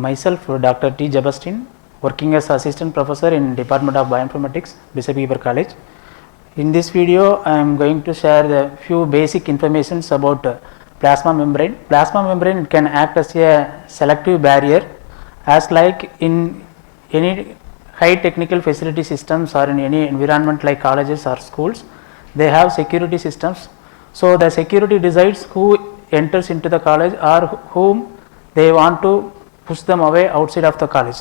Myself, Dr.T.Jebastin, working as assistant professor in Department of Bioinformatics, Bishop College. In this video, I am going to share the few basic informations about plasma membrane. Plasma membrane can act as a selective barrier, as like in any high technical facility systems or in any environment like colleges or schools, they have security systems. So the security decides who enters into the college or whom they want to push them away outside of the college.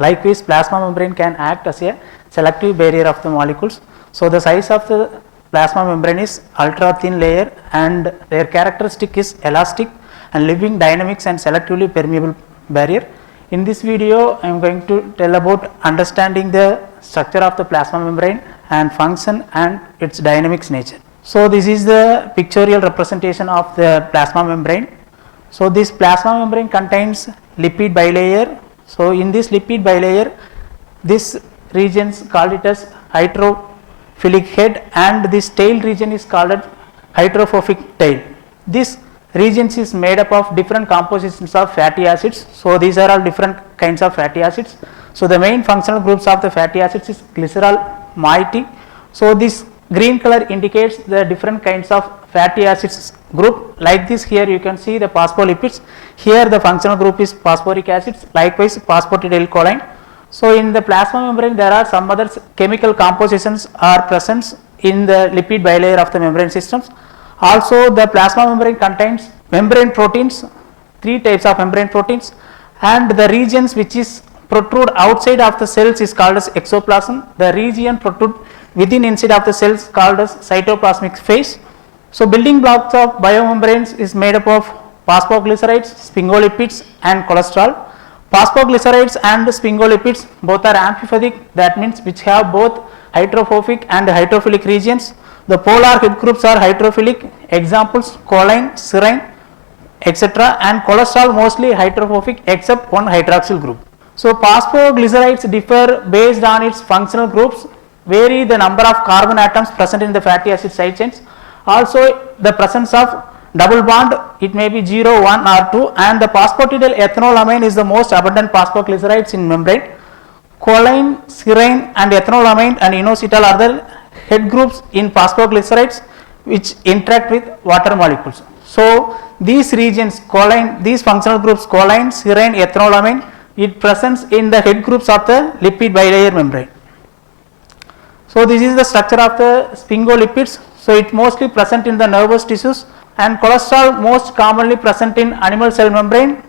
Likewise, plasma membrane can act as a selective barrier of the molecules. So the size of the plasma membrane is ultra thin layer and their characteristic is elastic and living dynamics and selectively permeable barrier. In this video, I am going to tell about understanding the structure of the plasma membrane and function and its dynamics nature. So this is the pictorial representation of the plasma membrane. So this plasma membrane contains lipid bilayer. So in this lipid bilayer, this region is called it as hydrophilic head and this tail region is called as hydrophobic tail. This region is made up of different compositions of fatty acids. So these are all different kinds of fatty acids. So the main functional groups of the fatty acids is glycerol, moiety. So this green color indicates the different kinds of fatty acids group. Like this, here you can see the phospholipids. Here the functional group is phosphoric acids, likewise phosphatidylcholine. So in the plasma membrane there are some other chemical compositions are present in the lipid bilayer of the membrane systems. Also the plasma membrane contains membrane proteins, three types of membrane proteins, and the regions which is protrude outside of the cells is called as exoplasm. The region protrude within inside of the cells called as cytoplasmic phase. So building blocks of biomembranes is made up of phosphoglycerides, sphingolipids and cholesterol. Phosphoglycerides and sphingolipids both are amphiphilic, that means which have both hydrophobic and hydrophilic regions. The polar head groups are hydrophilic, examples choline, serine, etc., and cholesterol mostly hydrophobic except one hydroxyl group. So phosphoglycerides differ based on its functional groups, vary the number of carbon atoms present in the fatty acid side chains. Also the presence of double bond, it may be 0, 1 or 2, and the phosphatidyl ethanolamine is the most abundant phosphoglycerides in membrane. Choline, serine and ethanolamine and inositol are the head groups in phosphoglycerides which interact with water molecules. So these regions, choline, these functional groups choline, serine, ethanolamine, it presents in the head groups of the lipid bilayer membrane. So this is the structure of the sphingolipids. So it mostly present in the nervous tissues, and cholesterol most commonly present in animal cell membrane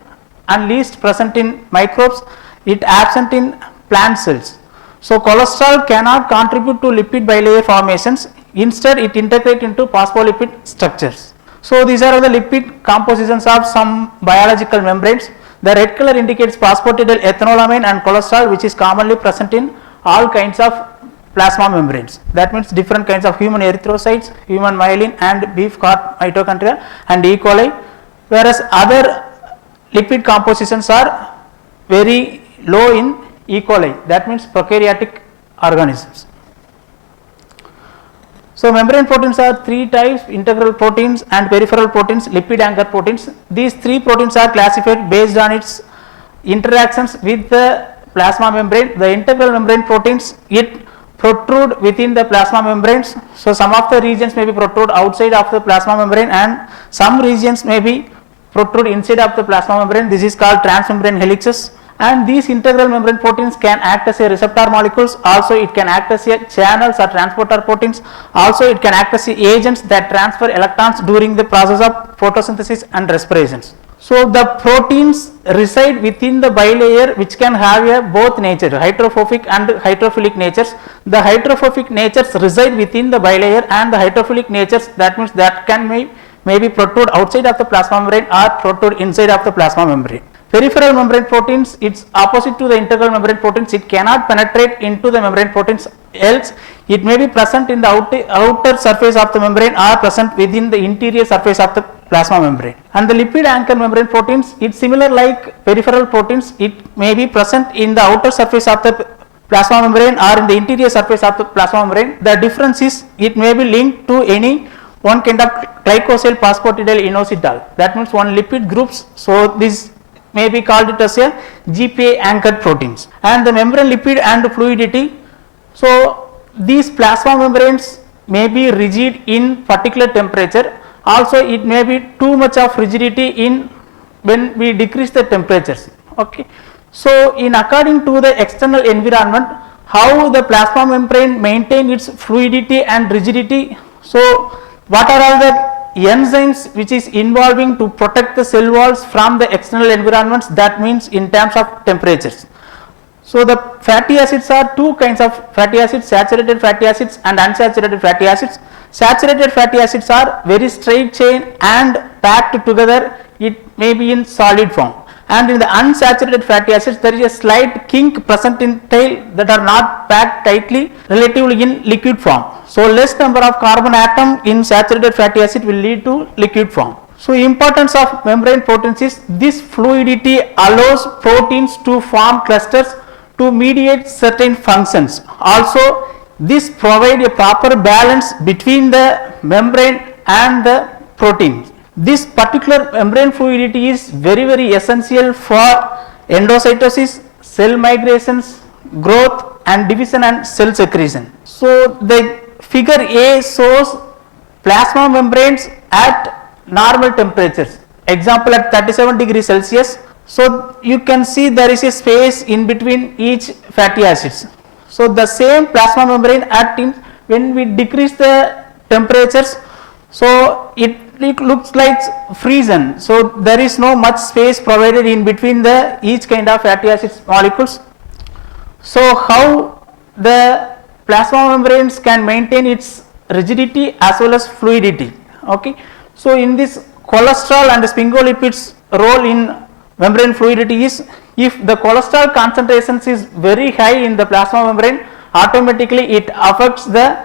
and least present in microbes. It absent in plant cells. So cholesterol cannot contribute to lipid bilayer formations. Instead, it integrates into phospholipid structures. So these are the lipid compositions of some biological membranes. The red color indicates phosphatidyl ethanolamine and cholesterol, which is commonly present in all kinds of plasma membranes. That means different kinds of human erythrocytes, human myelin and beef cart mitochondria and E. coli, whereas other lipid compositions are very low in E. coli, that means prokaryotic organisms. So membrane proteins are three types: integral proteins and peripheral proteins, lipid anchor proteins. These three proteins are classified based on its interactions with the plasma membrane. The integral membrane proteins, it protrude within the plasma membranes. So some of the regions may be protrude outside of the plasma membrane and some regions may be protrude inside of the plasma membrane. This is called transmembrane helices. And these integral membrane proteins can act as a receptor molecules. Also it can act as a channels or transporter proteins. Also it can act as a agents that transfer electrons during the process of photosynthesis and respirations. So the proteins reside within the bilayer which can have a both nature, hydrophobic and hydrophilic natures. The hydrophobic natures reside within the bilayer and the hydrophilic natures, that means that can maybe protrude outside of the plasma membrane or protrude inside of the plasma membrane. Peripheral membrane proteins, it's opposite to the integral membrane proteins. It cannot penetrate into the membrane proteins, else it may be present in the outer surface of the membrane or present within the interior surface of the plasma membrane. And the lipid anchor membrane proteins, it's similar like peripheral proteins. It may be present in the outer surface of the plasma membrane or in the interior surface of the plasma membrane. The difference is it may be linked to any one kind of glycosyl phosphatidyl inositol, that means one lipid groups. So this may be called it as a GPA anchored proteins. And the membrane lipid and fluidity, so these plasma membranes may be rigid in particular temperature, also it may be too much of rigidity in when we decrease the temperatures. Okay. So in according to the external environment, how the plasma membrane maintain its fluidity and rigidity, so what are all the enzymes which is involving to protect the cell walls from the external environments, that means in terms of temperatures. So the fatty acids are two kinds of fatty acids, saturated fatty acids and unsaturated fatty acids. Saturated fatty acids are very straight chain and packed together, it may be in solid form. And in the unsaturated fatty acids, there is a slight kink present in tail that are not packed tightly, relatively in liquid form. So less number of carbon atom in saturated fatty acid will lead to liquid form. So importance of membrane proteins is this fluidity allows proteins to form clusters to mediate certain functions. Also this provide a proper balance between the membrane and the protein. This particular membrane fluidity is very essential for endocytosis, cell migrations, growth and division and cell secretion. So the figure A shows plasma membranes at normal temperatures, example at 37 degrees Celsius. So you can see there is a space in between each fatty acids. So the same plasma membrane at when we decrease the temperatures, so it looks like frozen. So there is no much space provided in between the each kind of fatty acids molecules. So how the plasma membranes can maintain its rigidity as well as fluidity. Okay. So in this cholesterol and sphingolipids role in membrane fluidity is, if the cholesterol concentrations is very high in the plasma membrane, automatically it affects the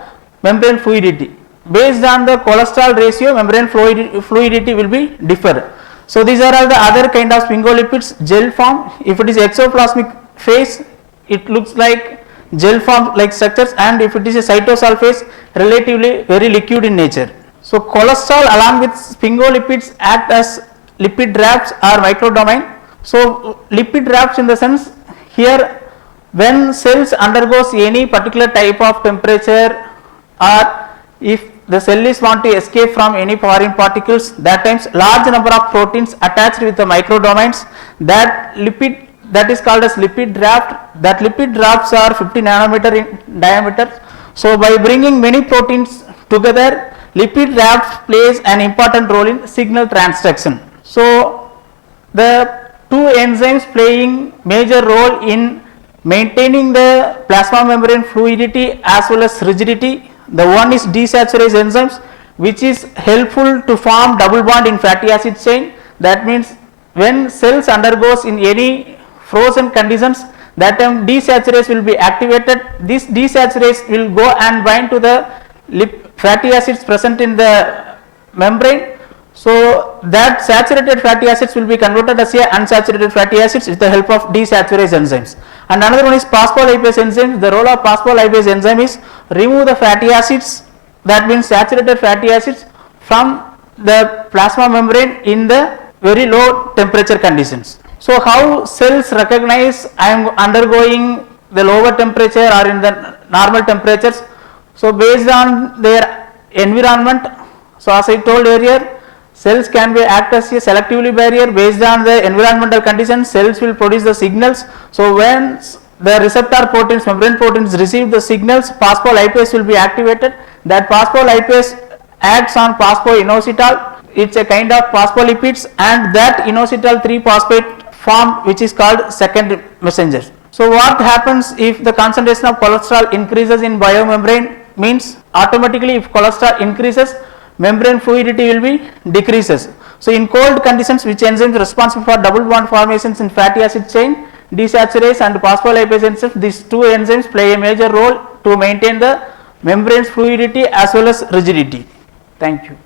membrane fluidity. Based on the cholesterol ratio, membrane fluidity will be different. So these are all the other kind of sphingolipids, gel form. If it is exoplasmic phase, it looks like gel form like structures, and if it is a cytosol phase, relatively very liquid in nature. So cholesterol along with sphingolipids act as lipid rafts or microdomain. So lipid rafts in the sense here, when cells undergoes any particular type of temperature, or if the cell is want to escape from any foreign particles, that times large number of proteins attached with the microdomains, that lipid, that is called as lipid raft. That lipid rafts are 50 nanometer in diameter. So by bringing many proteins together, lipid raft plays an important role in signal transduction. So the two enzymes playing major role in maintaining the plasma membrane fluidity as well as rigidity. The one is desaturase enzymes, which is helpful to form double bond in fatty acid chain. That means when cells undergoes in any frozen conditions, that time desaturase will be activated. This desaturase will go and bind to the fatty acids present in the membrane. So that saturated fatty acids will be converted as a unsaturated fatty acids with the help of desaturase enzymes. And another one is phospholipase enzyme. The role of phospholipase enzyme is remove the fatty acids, that means saturated fatty acids, from the plasma membrane in the very low temperature conditions. So how cells recognize I am undergoing the lower temperature or in the normal temperatures? So based on their environment, so as I told earlier, cells can be act as a selectively barrier. Based on the environmental conditions, cells will produce the signals. So when the receptor proteins, membrane proteins receive the signals, phospholipase will be activated. That phospholipase acts on phosphoinositol. It's a kind of phospholipids, and that inositol 3-phosphate form, which is called second messenger. So what happens if the concentration of cholesterol increases in biomembrane? Means automatically if cholesterol increases, membrane fluidity will be decreases. So in cold conditions, which enzymes responsible for double bond formations in fatty acid chain? Desaturase and phospholipase enzymes. These two enzymes play a major role to maintain the membrane's fluidity as well as rigidity. Thank you.